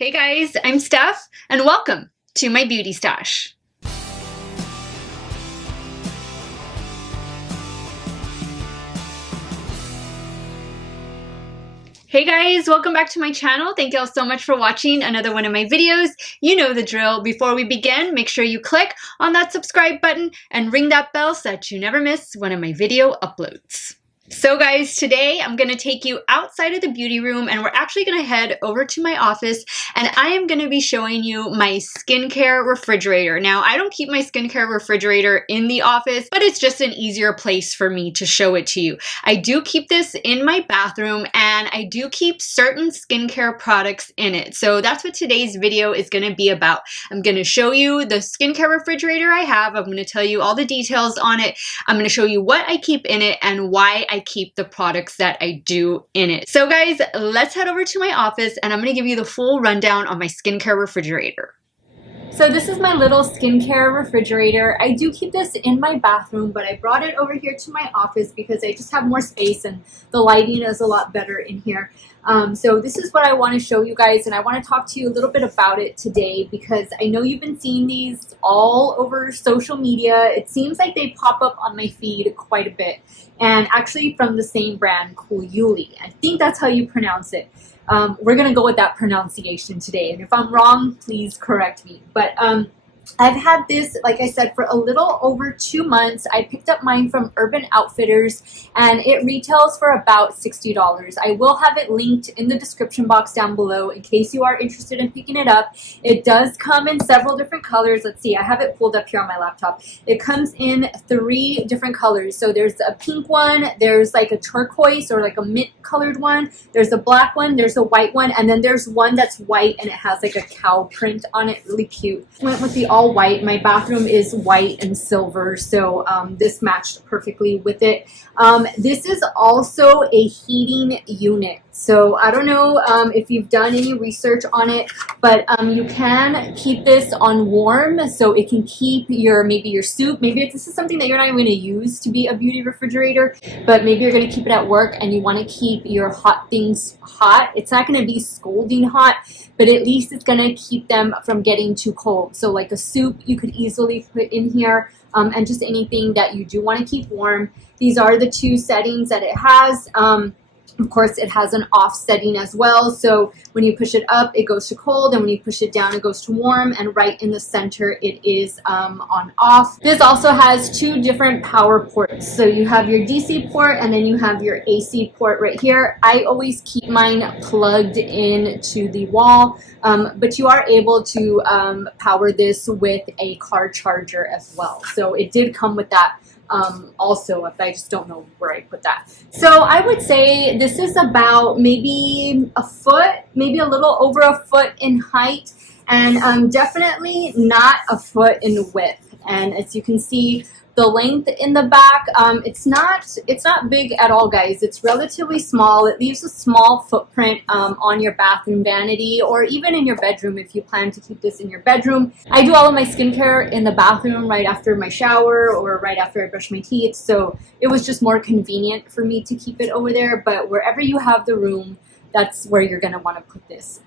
Hey guys, I'm Steff, and welcome to my beauty stash. Hey guys, welcome back to my channel. Thank you all so much for watching another one of my videos. You know the drill. Before we begin, make sure you click on that subscribe button and ring that bell so that you never miss one of my video uploads. So guys, today I'm going to take you outside of the beauty room and we're actually going to head over to my office and I am going to be showing you my skincare refrigerator. Now, I don't keep my skincare refrigerator in the office, but it's just an easier place for me to show it to you. I do keep this in my bathroom and I do keep certain skincare products in it. So that's what today's video is going to be about. I'm going to show you the skincare refrigerator I have. I'm going to tell you all the details on it. I'm going to show you what I keep in it and why I keep the products that I do in it. So guys, let's head over to my office and I'm going to give you the full rundown on my skincare refrigerator. So this is my little skincare refrigerator. I do keep this in my bathroom, but I brought it over here to my office because I just have more space and the lighting is a lot better in here. So this is what I want to show you guys, and I want to talk to you a little bit about it today because I know you've been seeing these all over social media. It seems like they pop up on my feed quite a bit, and actually from the same brand, Cooluli. I think that's how you pronounce it. We're going to go with that pronunciation today, and if I'm wrong, please correct me. But I've had this, like I said, for a little over 2 months. I picked up mine from Urban Outfitters and it retails for about $60. I will have it linked in the description box down below in case you are interested in picking it up. It does come in several different colors. Let's see, I have it pulled up here on my laptop. It comes in 3 different colors. So there's a pink one, there's like a turquoise or like a mint colored one, there's a black one, there's a white one, and then there's one that's white and it has like a cow print on it. Really cute. Went with the all white. My bathroom is white and silver, so this matched perfectly with it. This is also a heating unit. So I don't know if you've done any research on it, but you can keep this on warm so it can keep your, maybe your soup. Maybe this is something that you're not even going to use to be a beauty refrigerator, but maybe you're going to keep it at work and you want to keep your hot things hot. It's not going to be scalding hot, but at least it's going to keep them from getting too cold. So like a soup you could easily put in here, and just anything that you do want to keep warm. These are the 2 settings that it has. Of course, it has an off setting as well. So when you push it up, it goes to cold, and when you push it down, it goes to warm. And right in the center, it is on off. This also has 2 different power ports. So you have your DC port, and then you have your AC port right here. I always keep mine plugged in to the wall, but you are able to power this with a car charger as well. So it did come with that. Also, if I just don't know where I put that. So I would say this is about maybe a foot, maybe a little over a foot in height, and definitely not a foot in width. And as you can see, the length in the back, it's not big at all, guys. It's relatively small. It leaves a small footprint on your bathroom vanity or even in your bedroom if you plan to keep this in your bedroom. I do all of my skincare in the bathroom right after my shower or right after I brush my teeth, so it was just more convenient for me to keep it over there. But wherever you have the room, that's where you're going to want to put this.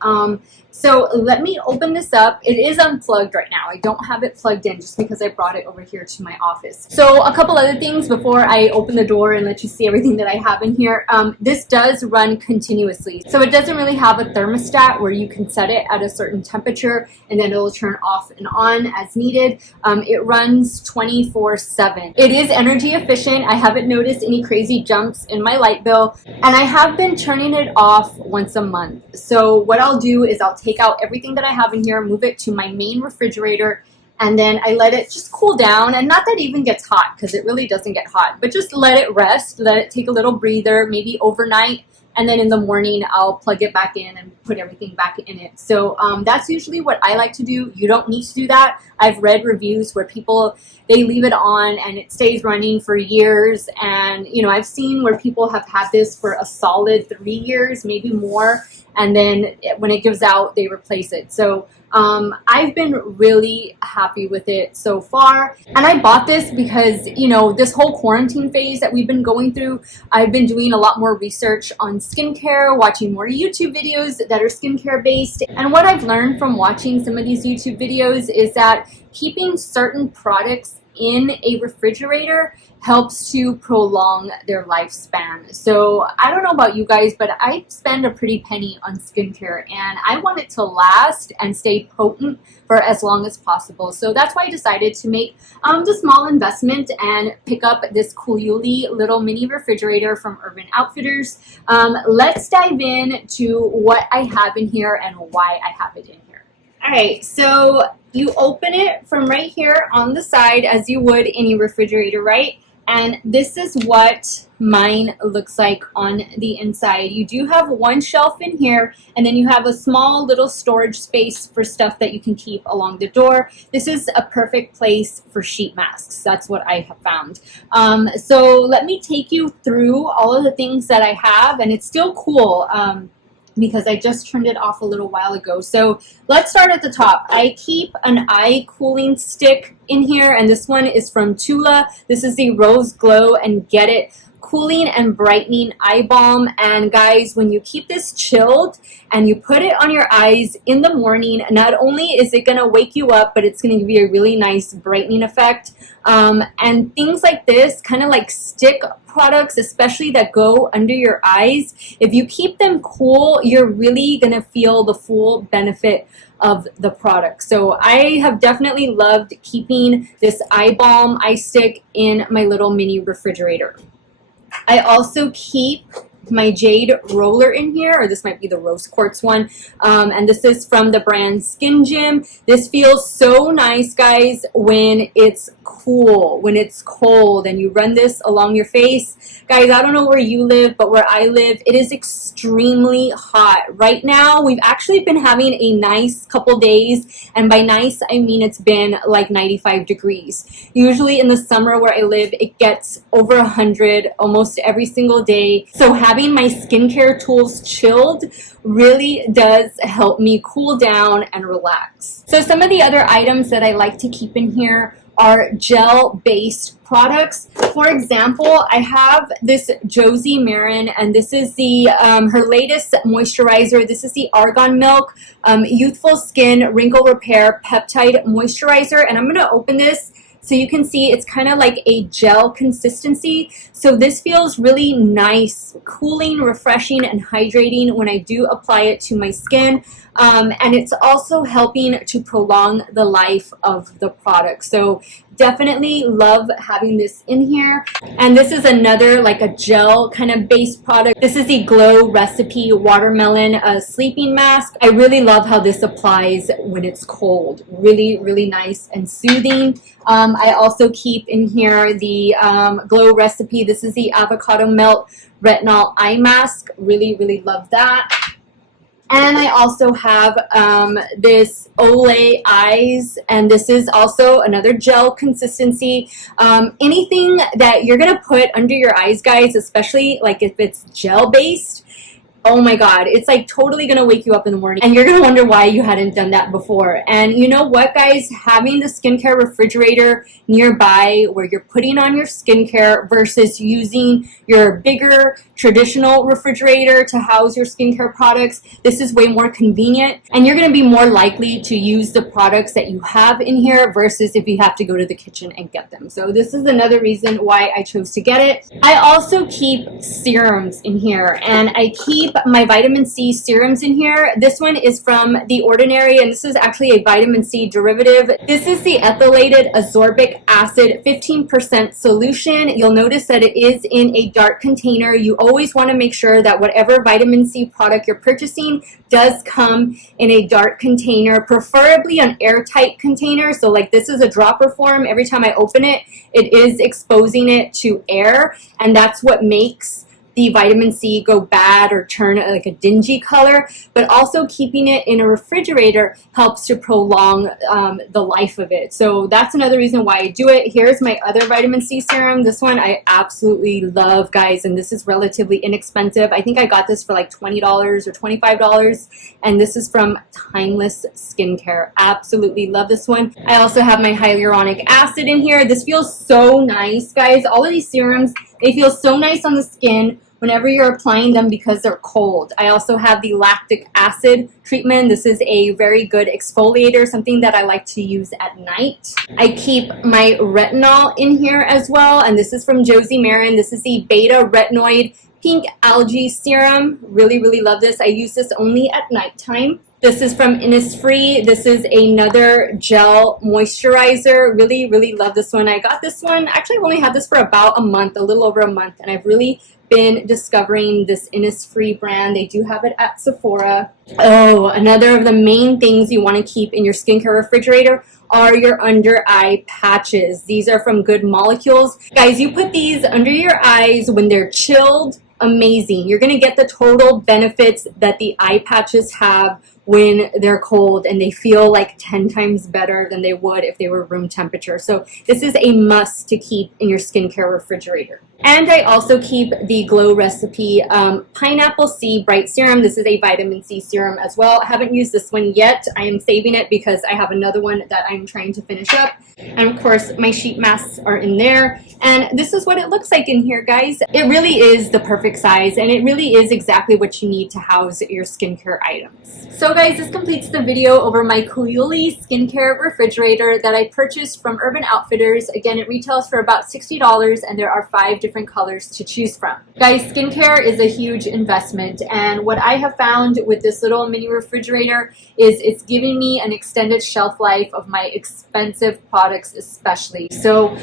So let me open this up. It is unplugged right now. I don't have it plugged in just because I brought it over here to my office. So a couple other things before I open the door and let you see everything that I have in here. This does run continuously. So it doesn't really have a thermostat where you can set it at a certain temperature and then it'll turn off and on as needed. It runs 24/7. It is energy efficient. I haven't noticed any crazy jumps in my light bill, and I have been turning it off once a month. So what I'll do is I'll take out everything that I have in here, move it to my main refrigerator, and then I let it just cool down. And not that it even gets hot, because it really doesn't get hot, but just let it rest, let it take a little breather, maybe overnight, and then in the morning I'll plug it back in and put everything back in it. So that's usually what I like to do. You don't need to do that. I've read reviews where people, they leave it on and it stays running for years, and you know, I've seen where people have had this for a solid 3 years, maybe more, and then when it gives out, they replace it. So I've been really happy with it so far. And I bought this because, you know, this whole quarantine phase that we've been going through, I've been doing a lot more research on skincare, watching more YouTube videos that are skincare based. And what I've learned from watching some of these YouTube videos is that keeping certain products in a refrigerator helps to prolong their lifespan. So I don't know about you guys, but I spend a pretty penny on skincare and I want it to last and stay potent for as long as possible. So that's why I decided to make the small investment and pick up this Cooluli little mini refrigerator from Urban Outfitters. Let's dive in to what I have in here and why I have it in here. All right, so you open it from right here on the side as you would any refrigerator, right? And this is what mine looks like on the inside. You do have one shelf in here, and then you have a small little storage space for stuff that you can keep along the door. This is a perfect place for sheet masks. That's what I have found. So let me take you through all of the things that I have, and it's still cool. Because I just turned it off a little while ago. So let's start at the top. I keep an eye cooling stick in here, and this one is from Tula. This is the Rose Glow and Get It Cooling and Brightening Eye Balm. And guys, when you keep this chilled and you put it on your eyes in the morning, not only is it gonna wake you up, but it's gonna give you a really nice brightening effect. And things like this, kind of like stick products, especially that go under your eyes, if you keep them cool, you're really gonna feel the full benefit of the product. So I have definitely loved keeping this eye balm, eye stick in my little mini refrigerator. I also keep my Jade Roller in here, or this might be the rose quartz one, and this is from the brand Skin Gym. This feels so nice, guys, when it's cool, when it's cold, and you run this along your face. Guys, I don't know where you live, but where I live, it is extremely hot. Right now, we've actually been having a nice couple days, and by nice, I mean it's been like 95 degrees. Usually in the summer where I live, it gets over 100 almost every single day. So having my skincare tools chilled really does help me cool down and relax. So some of the other items that I like to keep in here are gel-based products. For example, I have this Josie Marin, and this is the her latest moisturizer. This is the Argan Milk Youthful Skin Wrinkle Repair Peptide Moisturizer, and I'm going to open this so you can see it's kind of like a gel consistency. So this feels really nice, cooling, refreshing, and hydrating when I do apply it to my skin. And it's also helping to prolong the life of the product. So definitely love having this in here. And this is another like a gel kind of base product. This is the Glow Recipe Watermelon Sleeping Mask. I really love how this applies when it's cold. Really, really nice and soothing. I also keep in here the Glow Recipe. This is the Avocado Melt Retinol Eye Mask. Really, really love that. And I also have this Olay Eyes, and this is also another gel consistency. Anything that you're going to put under your eyes, guys, especially like if it's gel-based, oh my God, it's like totally going to wake you up in the morning. And you're going to wonder why you hadn't done that before. And you know what, guys? Having the skincare refrigerator nearby where you're putting on your skincare versus using your bigger traditional refrigerator to house your skincare products, this is way more convenient. And you're going to be more likely to use the products that you have in here versus if you have to go to the kitchen and get them. So this is another reason why I chose to get it. I also keep serums in here, and I keep my vitamin C serums in here. This one is from The Ordinary, and this is actually a vitamin C derivative. This is the ethylated ascorbic acid 15% solution. You'll notice that it is in a dark container. You always want to make sure that whatever vitamin C product you're purchasing does come in a dark container, preferably an airtight container. So like this is a dropper form. Every time I open it, it is exposing it to air, and that's what makes the vitamin C go bad or turn like a dingy color. But also keeping it in a refrigerator helps to prolong the life of it. So that's another reason why I do it. Here's my other vitamin C serum. This one I absolutely love, guys, and this is relatively inexpensive. I think I got this for like $20 or $25, and this is from Timeless Skincare. Absolutely love this one. I also have my hyaluronic acid in here. This feels so nice, guys. All of these serums, they feel so nice on the skin. whenever you're applying them because they're cold. I also have the lactic acid treatment. This is a very good exfoliator, something that I like to use at night. I keep my retinol in here as well, and this is from Josie Marin. This is the Beta Retinoid Pink Algae Serum. Really, really love this. I use this only at nighttime. This is from Innisfree. This is another gel moisturizer. Really, really love this one. I got this one. Actually, I've only had this for about a month, a little over a month, and I've really been discovering this Innisfree brand. They do have it at Sephora. Oh, another of the main things you want to keep in your skincare refrigerator are your under eye patches. These are from Good Molecules. Guys, you put these under your eyes when they're chilled. Amazing. You're going to get the total benefits that the eye patches have when they're cold, and they feel like 10 times better than they would if they were room temperature. So this is a must to keep in your skincare refrigerator. And I also keep the Glow Recipe Pineapple C Bright Serum. This is a vitamin C serum as well. I haven't used this one yet. I am saving it because I have another one that I'm trying to finish up. And of course, my sheet masks are in there. And this is what it looks like in here, guys. It really is the perfect size, and it really is exactly what you need to house your skincare items. So guys, this completes the video over my Cooluli skincare refrigerator that I purchased from Urban Outfitters. Again, it retails for about $60, and there are 5 different colors to choose from. Guys, skincare is a huge investment, and what I have found with this little mini refrigerator is it's giving me an extended shelf life of my expensive products especially. So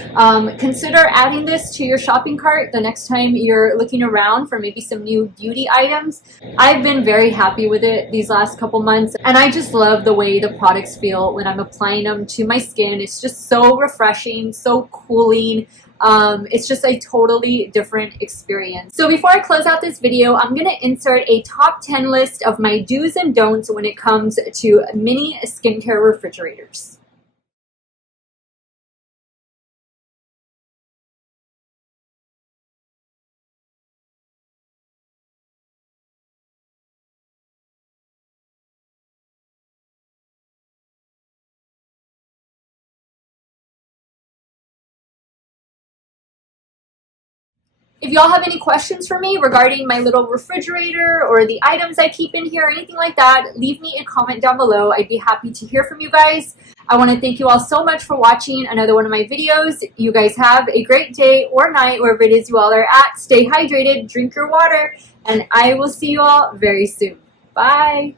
consider adding this to your shopping cart the next time you're looking around for maybe some new beauty items. I've been very happy with it these last couple months, and I just love the way the products feel when I'm applying them to my skin. It's just so refreshing, so cooling. It's just a totally different experience. So before I close out this video, I'm going to insert a top 10 list of my do's and don'ts when it comes to mini skincare refrigerators. If y'all have any questions for me regarding my little refrigerator or the items I keep in here or anything like that, leave me a comment down below. I'd be happy to hear from you guys. I want to thank you all so much for watching another one of my videos. You guys have a great day or night, wherever it is you all are at. Stay hydrated, drink your water, and I will see you all very soon. Bye.